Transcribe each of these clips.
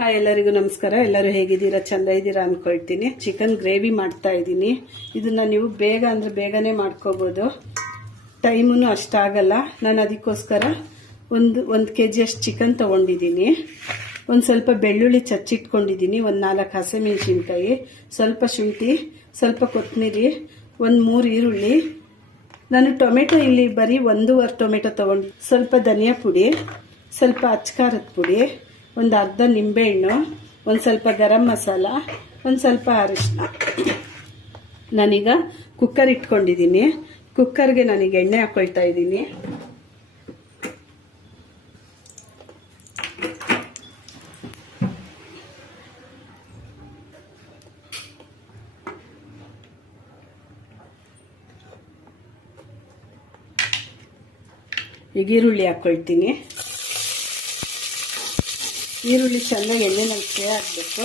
Hi, ಎಲ್ಲರಿಗೂ ನಮಸ್ಕಾರ. ಎಲ್ಲರೂ ಹೇಗಿದ್ದೀರಾ? ಚೆಂದ ಇದ್ದೀರಾ ಅನ್ಕೊಳ್ತೀನಿ. ಚಿಕನ್ ಗ್ರೇವಿ ಮಾಡ್ತಾ ಇದ್ದೀನಿ. ಇದನ್ನ ನೀವು ಬೇಗ ಅಂದ್ರೆ ಬೇಗನೆ ಮಾಡ್ಕೋಬೋದು. ಟೈಮೂ ಅಷ್ಟಾಗಲ್ಲ ನಾನು ಅದಕ್ಕೋಸ್ಕರ ಒಂದು ಒಂದು ಕೆ ಜಿಯಷ್ಟು ಚಿಕನ್ ತಗೊಂಡಿದ್ದೀನಿ. ಒಂದು ಸ್ವಲ್ಪ ಬೆಳ್ಳುಳ್ಳಿ ಚಚ್ಚಿಟ್ಕೊಂಡಿದ್ದೀನಿ. ಒಂದು ನಾಲ್ಕು ಹಸಿಮೆಣಸಿನ್ಕಾಯಿ, ಸ್ವಲ್ಪ ಶುಂಠಿ, ಸ್ವಲ್ಪ ಕೊತ್ತಂಬರಿ ಒಂದು ಮೂರು ಈರುಳ್ಳಿ. ನಾನು ಟೊಮೆಟೊ ಇಲ್ಲಿ ಬರೀ ಒಂದೂವರೆ ಟೊಮೆಟೊ ತೊಗೊಂಡು, ಸ್ವಲ್ಪ ಧನಿಯಾ ಪುಡಿ, ಸ್ವಲ್ಪ ಅಚ್ಕಾರದ ಪುಡಿ ಒಂದು ಅರ್ಧ ನಿಂಬೆಹಣ್ಣು, ಒಂದು ಸ್ವಲ್ಪ ಗರಂ ಮಸಾಲ, ಒಂದು ಸ್ವಲ್ಪ ಅರಿಶಿನ ನಾನೀಗ ಕುಕ್ಕರ್ ಇಟ್ಕೊಂಡಿದ್ದೀನಿ. ಕುಕ್ಕರ್ಗೆ ನಾನೀಗ ಎಣ್ಣೆ ಹಾಕೊಳ್ತಾ ಇದ್ದೀನಿ. ಈಗ ಈರುಳ್ಳಿ ಹಾಕ್ಕೊಳ್ತೀನಿ ಈರುಳ್ಳಿ ಚೆನ್ನಾಗಿ ಎಣ್ಣೆನಲ್ಲಿ ಫ್ರೈ ಆಗಬೇಕು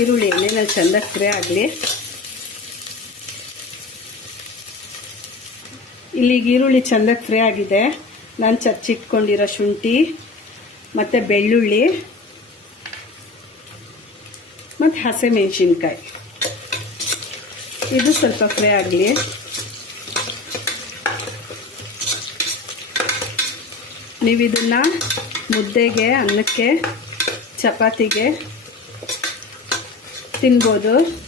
ಈರುಳ್ಳಿ ಎಣ್ಣೆನಲ್ಲಿ ಚೆನ್ನಾಗಿ ಫ್ರೈ ಆಗಲಿ. ಇಲ್ಲಿಗೆ ಈರುಳ್ಳಿ ಚೆಂದಕ್ಕೆ ಫ್ರೈ ಆಗಿದೆ. ನಾನು ಚಚ್ಚಿಟ್ಕೊಂಡಿರೋ ಶುಂಠಿ. ಮತ್ತು ಬೆಳ್ಳುಳ್ಳಿ ಮತ್ತು ಹಸಿಮೆಣಸಿನ್ಕಾಯಿ. ಇದು ಸ್ವಲ್ಪ ಫ್ರೈ ಆಗಲಿ. ನೀವು ಇದನ್ನು ಮುದ್ದೆಗೆ ಅನ್ನಕ್ಕೆ ಚಪಾತಿಗೆ ತಿನ್ಬೋದು.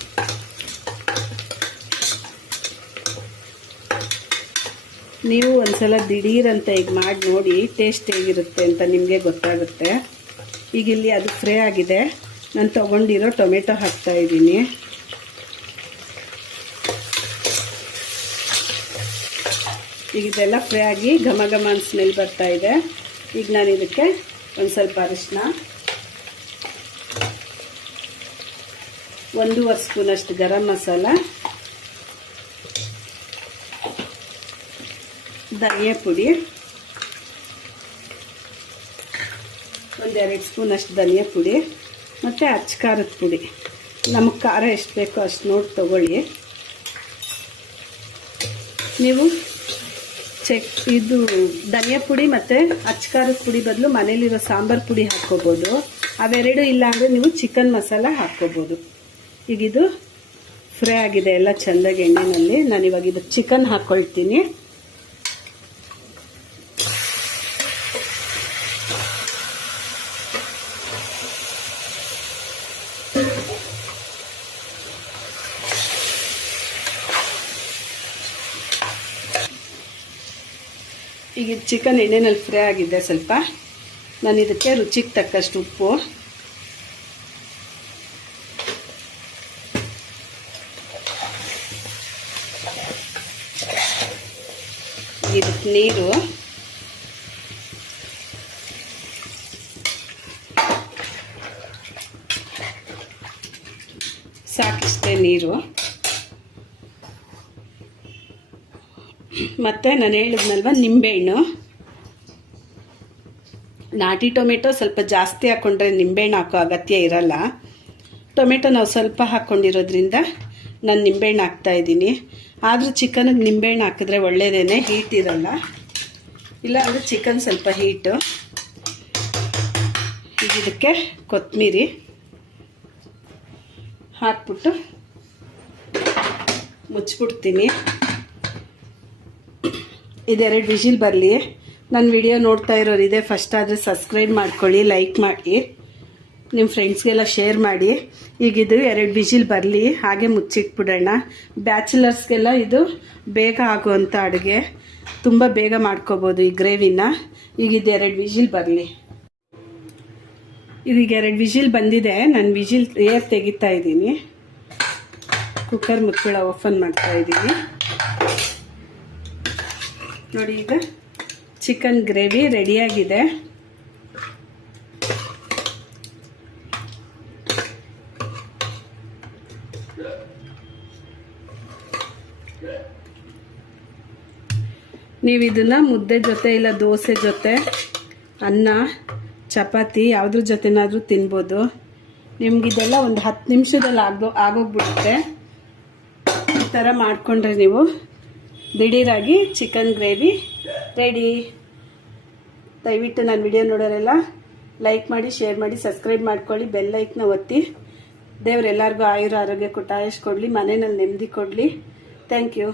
ನೀವು ಒಂದ್ಸಲ ದಿಢೀರಂತ ಈಗ ಮಾಡಿ ನೋಡಿ ಟೇಸ್ಟ್ ಹೇಗಿರುತ್ತೆ ಅಂತ ನಿಮಗೆ ಗೊತ್ತಾಗುತ್ತೆ. ಈಗ ಇಲ್ಲಿ ಅದು ಫ್ರೈ ಆಗಿದೆ. ನಾನು ತೊಗೊಂಡಿರೋ ಟೊಮೆಟೊ ಹಾಕ್ತಾ ಇದ್ದೀನಿ. ಈಗ ಇದೆಲ್ಲ ಫ್ರೈ ಆಗಿ ಘಮ ಘಮ ಸ್ಮೆಲ್ ಬರ್ತಾ ಇದೆ. ಈಗ ನಾನು ಇದಕ್ಕೆ ಒಂದು ಸ್ವಲ್ಪ ಅರಿಶಿನ ಒಂದೂವರೆ ಸ್ಪೂನಷ್ಟು ಗರಂ ಮಸಾಲ. ಧನಿಯಾ ಪುಡಿ. ಒಂದೆರಡು ಸ್ಪೂನ್ ಅಷ್ಟು ಧನಿಯಾ ಪುಡಿ ಮತ್ತು ಅಚ್ಚ ಖಾರದ ಪುಡಿ. ನಮಗೆ ಖಾರ ಎಷ್ಟು ಬೇಕೋ ಅಷ್ಟು ನೋಡಿ ತಗೊಳ್ಳಿ. ನೀವು ಚೆಕ್ ಇದು ಧನಿಯಾ ಪುಡಿ ಮತ್ತು ಅಚ್ಚ ಖಾರದ ಪುಡಿ ಬದಲು ಮನೇಲಿರೋ ಸಾಂಬಾರು ಪುಡಿ ಹಾಕ್ಕೋಬೋದು. ಅವೆರಡು ಇಲ್ಲಾಂದರೆ ನೀವು ಚಿಕನ್ ಮಸಾಲ ಹಾಕ್ಕೋಬೋದು. ಈಗಿದು ಫ್ರೈ ಆಗಿದೆ ಎಲ್ಲ ಚೆಂದಾಗಿ ಎಣ್ಣೆಯಲ್ಲಿ ಇವಾಗ ಇದು ಚಿಕನ್ ಹಾಕ್ಕೊಳ್ತೀನಿ ಈಗ ಚಿಕನ್ ಎಣ್ಣೆನಲ್ಲಿ ಫ್ರೈ ಆಗಿದೆ ಸ್ವಲ್ಪ. ನಾನು ಇದಕ್ಕೆ ರುಚಿಗೆ ತಕ್ಕಷ್ಟು ಉಪ್ಪು. ಇದಕ್ಕೆ ನೀರು. ಸಾಕಿಷ್ಟೇ ನೀರು. ಮತ್ತು ನಾನು ಹೇಳಿದ್ನಲ್ವ, ನಿಂಬೆಹಣ್ಣು. ನಾಟಿ ಟೊಮೆಟೊ ಸ್ವಲ್ಪ ಜಾಸ್ತಿ ಹಾಕ್ಕೊಂಡ್ರೆ ನಿಂಬೆಹಣ್ಣು ಹಾಕೋ ಅಗತ್ಯ ಇರಲ್ಲ. ಟೊಮೆಟೊ ನಾವು ಸ್ವಲ್ಪ ಹಾಕ್ಕೊಂಡಿರೋದ್ರಿಂದ ನಾನು ನಿಂಬೆಹಣ್ಣು ಹಾಕ್ತಾಯಿದ್ದೀನಿ ಆದರೂ ಚಿಕನಿಗೆ ನಿಂಬೆಹಣ್ಣು ಹಾಕಿದ್ರೆ ಒಳ್ಳೆಯದೇ ಹೀಟ್ ಇರಲ್ಲ. ಇಲ್ಲ ಅಂದರೆ ಚಿಕನ್ ಸ್ವಲ್ಪ ಹೀಟು ಇದಕ್ಕೆ ಕೊತ್ತಂಬರಿ ಹಾಕ್ಬಿಟ್ಟು ಮುಚ್ಚಿಬಿಡ್ತೀನಿ. ಇದೆರಡು ವಿಷಿಲ್ ಬರಲಿ. ನನ್ನ ವಿಡಿಯೋ ನೋಡ್ತಾ ಇರೋರು ಇದೆ ಫಸ್ಟ್ ಆದರೆ ಸಬ್ಸ್ಕ್ರೈಬ್ ಮಾಡ್ಕೊಳ್ಳಿ ಲೈಕ್ ಮಾಡಿ. ನಿಮ್ಮ ಫ್ರೆಂಡ್ಸ್ಗೆಲ್ಲ ಶೇರ್ ಮಾಡಿ. ಈಗ ಇದು ಎರಡು ವಿಜಿಲ್ ಬರಲಿ, ಹಾಗೆ ಮುಚ್ಚಿಟ್ಬಿಡೋಣ. ಬ್ಯಾಚುಲರ್ಸ್ಗೆಲ್ಲ ಇದು ಬೇಗ ಆಗುವಂಥ ಅಡುಗೆ. ತುಂಬ ಬೇಗ ಮಾಡ್ಕೋಬೋದು ಈ ಗ್ರೇವಿನ. ಈಗ ಇದು ಎರಡು ವಿಜಿಲ್ ಬರಲಿ. ಇದೀಗ ಎರಡು ವಿಜಿಲ್ ಬಂದಿದೆ, ನಾನು ವಿಜಿಲ್ ಏರ್ ತೆಗಿತಾ ಇದ್ದೀನಿ. ಕುಕ್ಕರ್ ಮುಚ್ಚಳ ಓಪನ್ ಮಾಡ್ತಾ ಇದ್ದೀನಿ. ನೋಡಿ ಈಗ ಚಿಕನ್ ಗ್ರೇವಿ ರೆಡಿಯಾಗಿದೆ. ನೀವು ಇದನ್ನು ಮುದ್ದೆ ಜೊತೆ ಇಲ್ಲ ದೋಸೆ ಜೊತೆ, ಅನ್ನ, ಚಪಾತಿ, ಯಾವುದ್ರ ಜೊತೆನಾದರೂ ತಿನ್ಬೋದು. ನಿಮಗಿದೆಲ್ಲ ಒಂದು ಹತ್ತು ನಿಮಿಷದಲ್ಲಿ ಆಗೋ ಆಗೋಗ್ಬಿಡುತ್ತೆ. ಈ ಥರ ಮಾಡಿಕೊಂಡ್ರೆ ನೀವು ದಿಢೀರಾಗಿ ಚಿಕನ್ ಗ್ರೇವಿ ರೆಡಿ. ದಯವಿಟ್ಟು ನನ್ನ ವಿಡಿಯೋ ನೋಡೋರೆಲ್ಲ ಲೈಕ್ ಮಾಡಿ, ಶೇರ್ ಮಾಡಿ, ಸಬ್ಸ್ಕ್ರೈಬ್ ಮಾಡ್ಕೊಳ್ಳಿ, ಬೆಲ್ ಲೈಕ್ನ ಒತ್ತಿ. ದೇವ್ರೆಲ್ಲರಿಗೂ ಆಯುರ ಆರೋಗ್ಯ ಕೊಟ್ಟು ಕೊಡಲಿ ಮನೆಯಲ್ಲಿ ನೆಮ್ಮದಿ ಕೊಡಲಿ. Thank you.